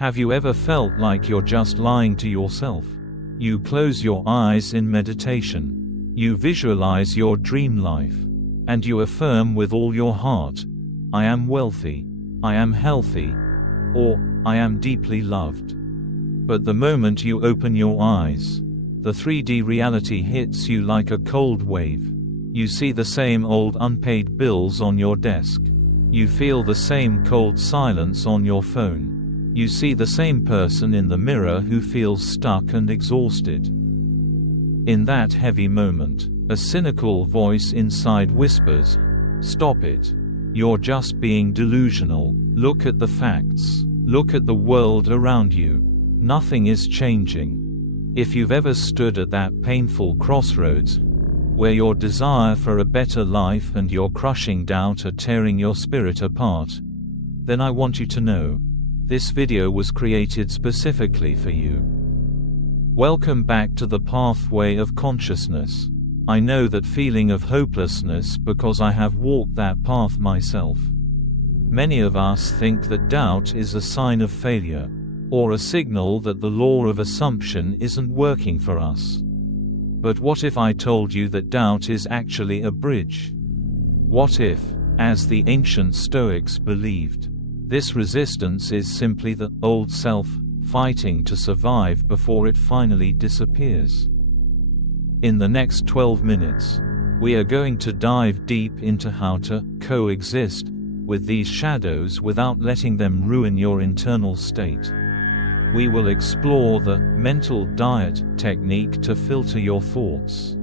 Have you ever felt like you're just lying to yourself? You close your eyes in meditation. You visualize your dream life. And you affirm with all your heart, I am wealthy, I am healthy, or I am deeply loved. But the moment you open your eyes, the 3D reality hits you like a cold wave. You see the same old unpaid bills on your desk. You feel the same cold silence on your phone. You see the same person in the mirror who feels stuck and exhausted. In that heavy moment, a cynical voice inside whispers, "Stop it. You're just being delusional. Look at the facts. Look at the world around you. Nothing is changing." If you've ever stood at that painful crossroads, where your desire for a better life and your crushing doubt are tearing your spirit apart, then I want you to know, this video was created specifically for you. Welcome back to the pathway of consciousness. I know that feeling of hopelessness because I have walked that path myself. Many of us think that doubt is a sign of failure, or a signal that the law of assumption isn't working for us. But what if I told you that doubt is actually a bridge? What if, as the ancient Stoics believed, this resistance is simply the old self fighting to survive before it finally disappears? In the next 12 minutes, we are going to dive deep into how to coexist with these shadows without letting them ruin your internal state. We will explore the mental diet technique to filter your thoughts,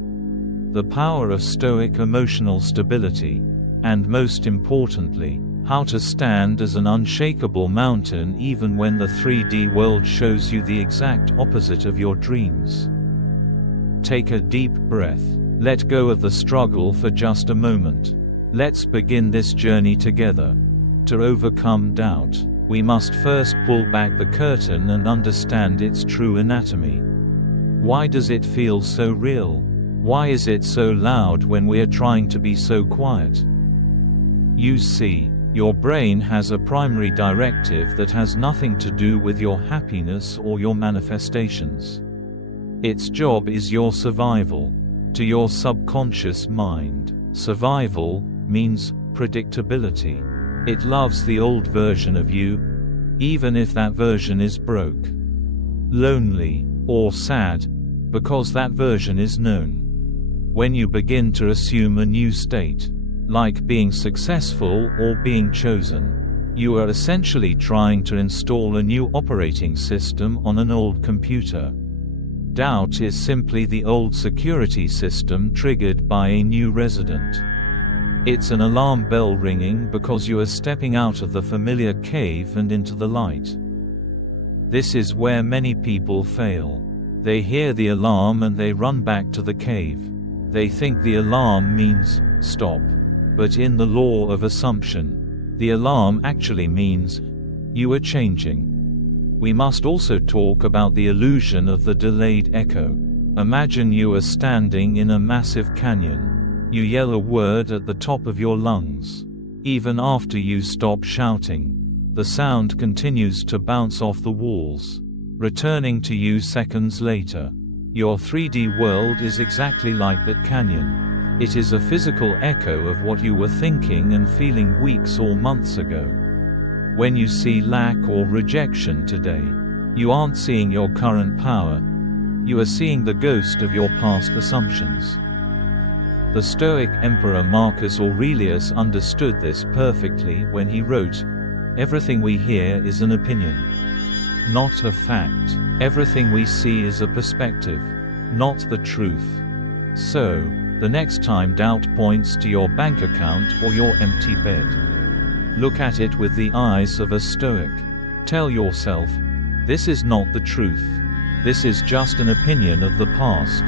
the power of Stoic emotional stability, and most importantly, how to stand as an unshakable mountain even when the 3D world shows you the exact opposite of your dreams. Take a deep breath. Let go of the struggle for just a moment. Let's begin this journey together. To overcome doubt, we must first pull back the curtain and understand its true anatomy. Why does it feel so real? Why is it so loud when we are trying to be so quiet? You see, your brain has a primary directive that has nothing to do with your happiness or your manifestations. Its job is your survival. To your subconscious mind, survival means predictability. It loves the old version of you, even if that version is broke, lonely, or sad, because that version is known. When you begin to assume a new state, like being successful or being chosen, you are essentially trying to install a new operating system on an old computer. Doubt is simply the old security system triggered by a new resident. It's an alarm bell ringing because you are stepping out of the familiar cave and into the light. This is where many people fail. They hear the alarm and they run back to the cave. They think the alarm means, stop. But in the law of assumption, the alarm actually means, you are changing. We must also talk about the illusion of the delayed echo. Imagine you are standing in a massive canyon. You yell a word at the top of your lungs. Even after you stop shouting, the sound continues to bounce off the walls, returning to you seconds later. Your 3D world is exactly like that canyon. It is a physical echo of what you were thinking and feeling weeks or months ago. When you see lack or rejection today, you aren't seeing your current power. You are seeing the ghost of your past assumptions. The Stoic Emperor Marcus Aurelius understood this perfectly when he wrote, "Everything we hear is an opinion, not a fact. Everything we see is a perspective, not the truth." So, the next time doubt points to your bank account or your empty bed, look at it with the eyes of a Stoic. Tell yourself, this is not the truth. This is just an opinion of the past.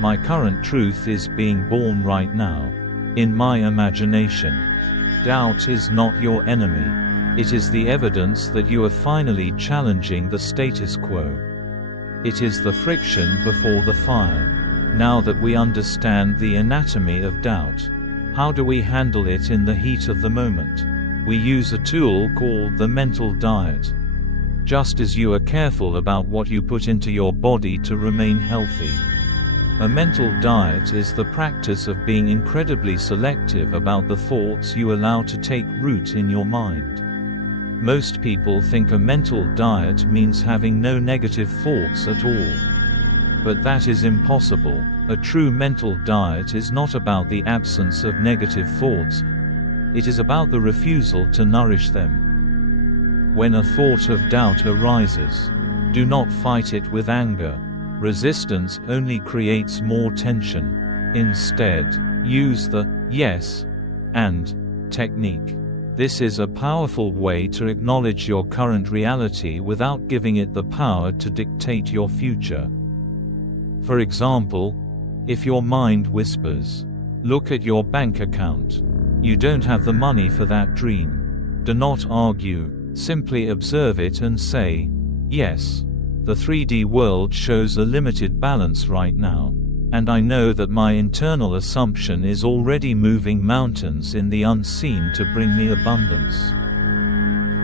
My current truth is being born right now, in my imagination. Doubt is not your enemy. It is the evidence that you are finally challenging the status quo. It is the friction before the fire. Now that we understand the anatomy of doubt, how do we handle it in the heat of the moment? We use a tool called the mental diet. just as you are careful about what you put into your body to remain healthy. A mental diet is the practice of being incredibly selective about the thoughts you allow to take root in your mind. Most people think a mental diet means having no negative thoughts at all. But that is impossible. A true mental diet is not about the absence of negative thoughts. It is about the refusal to nourish them. When a thought of doubt arises, do not fight it with anger. Resistance only creates more tension. Instead, use the yes and technique. This is a powerful way to acknowledge your current reality without giving it the power to dictate your future. For example, if your mind whispers, "Look at your bank account. You don't have the money for that dream." Do not argue, simply observe it and say, "Yes. The 3D world shows a limited balance right now, and I know that my internal assumption is already moving mountains in the unseen to bring me abundance."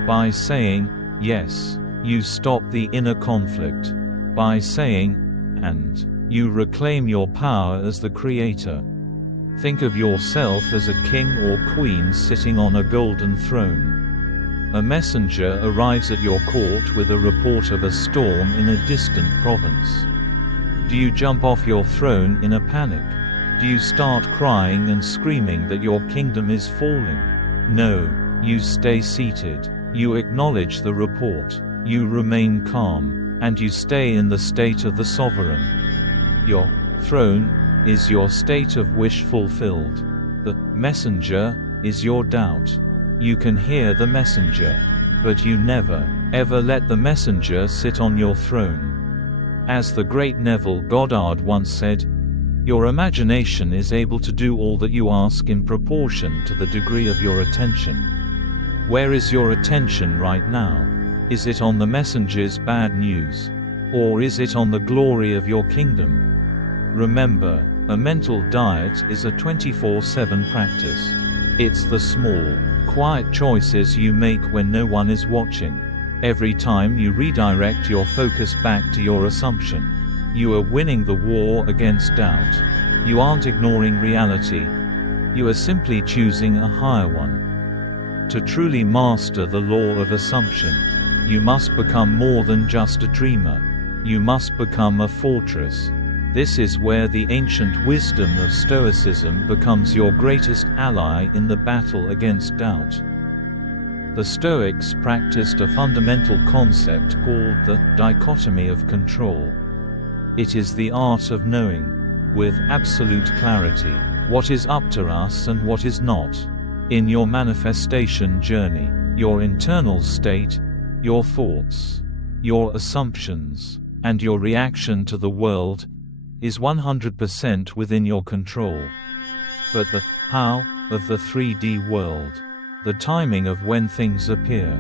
By saying, yes, you stop the inner conflict. By saying, and, you reclaim your power as the creator. Think of yourself as a king or queen sitting on a golden throne. A messenger arrives at your court with a report of a storm in a distant province. Do you jump off your throne in a panic? Do you start crying and screaming that your kingdom is falling? No, you stay seated. You acknowledge the report. You remain calm, and you stay in the state of the sovereign. Your throne is your state of wish fulfilled. The messenger is your doubt. You can hear the messenger, but you never, ever let the messenger sit on your throne. As the great Neville Goddard once said, your imagination is able to do all that you ask in proportion to the degree of your attention. Where is your attention right now? Is it on the messenger's bad news? Or is it on the glory of your kingdom? Remember, a mental diet is a 24/7 practice. It's the small, quiet choices you make when no one is watching. Every time you redirect your focus back to your assumption, you are winning the war against doubt. You aren't ignoring reality. You are simply choosing a higher one. To truly master the law of assumption, you must become more than just a dreamer. You must become a fortress. This is where the ancient wisdom of Stoicism becomes your greatest ally in the battle against doubt. The Stoics practiced a fundamental concept called the dichotomy of control. It is the art of knowing, with absolute clarity, what is up to us and what is not. In your manifestation journey, your internal state, your thoughts, your assumptions, and your reaction to the world is 100% within your control. But the how of the 3D world, the timing of when things appear,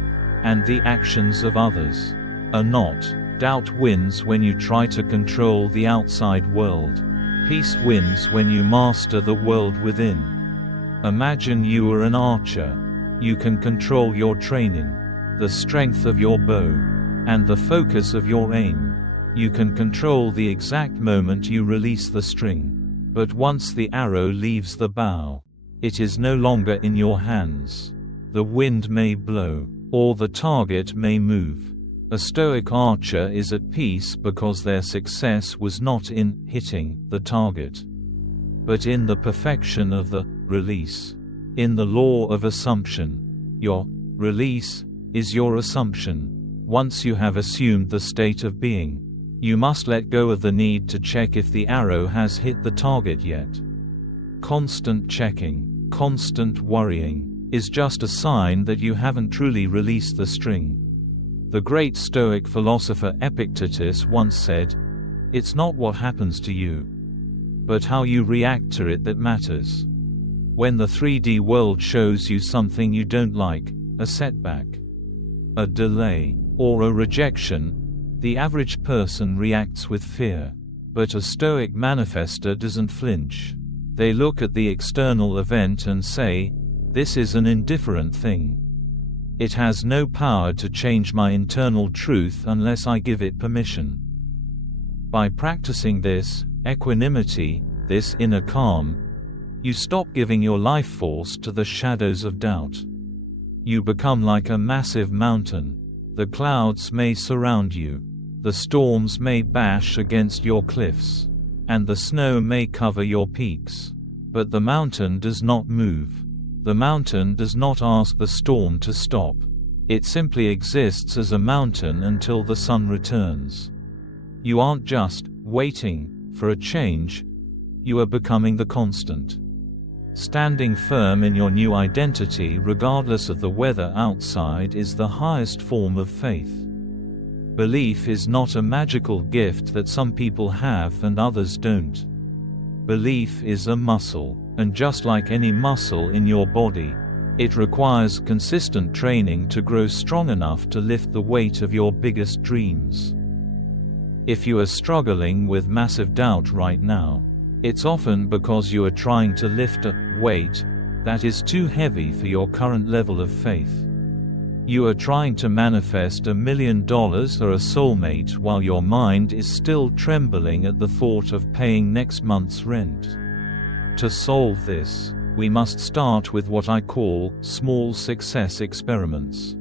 and the actions of others, are not. Doubt wins when you try to control the outside world. Peace wins when you master the world within. Imagine you are an archer. You can control your training, the strength of your bow, and the focus of your aim. You can control the exact moment you release the string. But once the arrow leaves the bow, it is no longer in your hands. The wind may blow, or the target may move. A Stoic archer is at peace because their success was not in hitting the target, but in the perfection of the release. In the law of assumption, your release is your assumption. Once you have assumed the state of being, you must let go of the need to check if the arrow has hit the target yet. Constant checking, constant worrying, is just a sign that you haven't truly released the string. The great Stoic philosopher Epictetus once said, "It's not what happens to you, but how you react to it that matters." When the 3D world shows you something you don't like, a setback, a delay, or a rejection, the average person reacts with fear. But a Stoic manifestor doesn't flinch. They look at the external event and say, "This is an indifferent thing. It has no power to change my internal truth unless I give it permission. By practicing this equanimity, this inner calm, you stop giving your life force to the shadows of doubt. You become like a massive mountain. The clouds may surround you. The storms may bash against your cliffs. And the snow may cover your peaks. But the mountain does not move. The mountain does not ask the storm to stop. It simply exists as a mountain until the sun returns. You aren't just waiting for a change. You are becoming the constant. Standing firm in your new identity regardless of the weather outside is the highest form of faith. Belief is not a magical gift that some people have and others don't. Belief is a muscle, and just like any muscle in your body, it requires consistent training to grow strong enough to lift the weight of your biggest dreams. If you are struggling with massive doubt right now, it's often because you are trying to lift a weight that is too heavy for your current level of faith. You are trying to manifest $1 million or a soulmate while your mind is still trembling at the thought of paying next month's rent. To solve this, we must start with what I call small success experiments.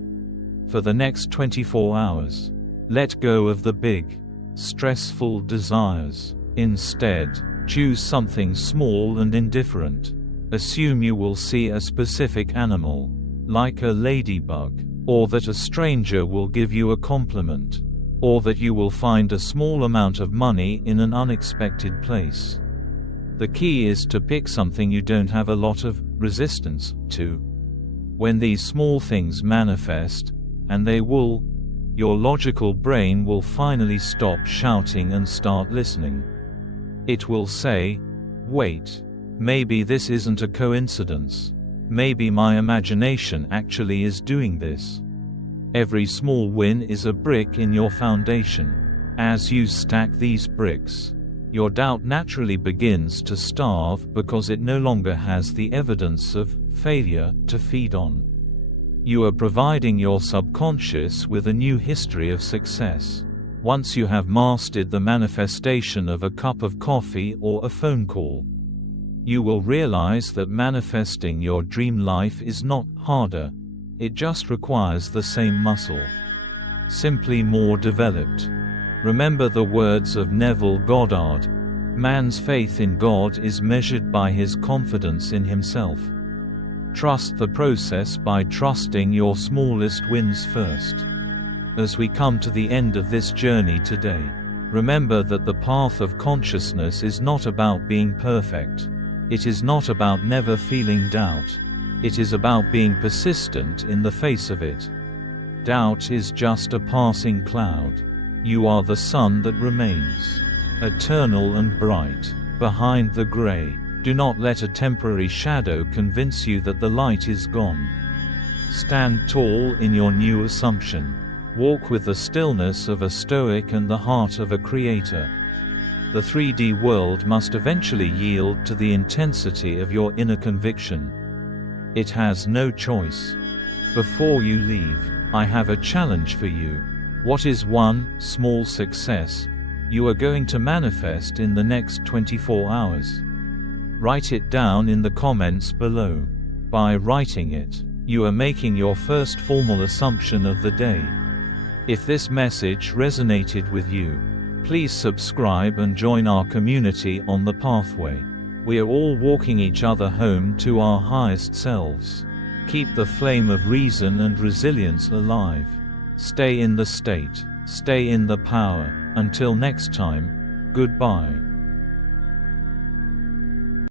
For the next 24 hours, let go of the big, stressful desires. Instead, choose something small and indifferent. Assume you will see a specific animal, like a ladybug, or that a stranger will give you a compliment, or that you will find a small amount of money in an unexpected place. The key is to pick something you don't have a lot of resistance to. When these small things manifest, and they will, your logical brain will finally stop shouting and start listening. It will say, wait, maybe this isn't a coincidence. Maybe my imagination actually is doing this. Every small win is a brick in your foundation. As you stack these bricks, your doubt naturally begins to starve because it no longer has the evidence of failure to feed on. You are providing your subconscious with a new history of success. Once you have mastered the manifestation of a cup of coffee or a phone call, you will realize that manifesting your dream life is not harder, it just requires the same muscle, simply more developed. Remember the words of Neville Goddard, man's faith in God is measured by his confidence in himself. Trust the process by trusting your smallest wins first. As we come to the end of this journey today, remember that the path of consciousness is not about being perfect. It is not about never feeling doubt. It is about being persistent in the face of it. Doubt is just a passing cloud. You are the sun that remains, eternal and bright, behind the gray. Do not let a temporary shadow convince you that the light is gone. Stand tall in your new assumption. Walk with the stillness of a Stoic and the heart of a creator. The 3D world must eventually yield to the intensity of your inner conviction. It has no choice. Before you leave, I have a challenge for you. What is one small success you are going to manifest in the next 24 hours? Write it down in the comments below. By writing it, you are making your first formal assumption of the day. If this message resonated with you, please subscribe and join our community on the pathway. We are all walking each other home to our highest selves. Keep the flame of reason and resilience alive. Stay in the state. Stay in the power. Until next time, goodbye.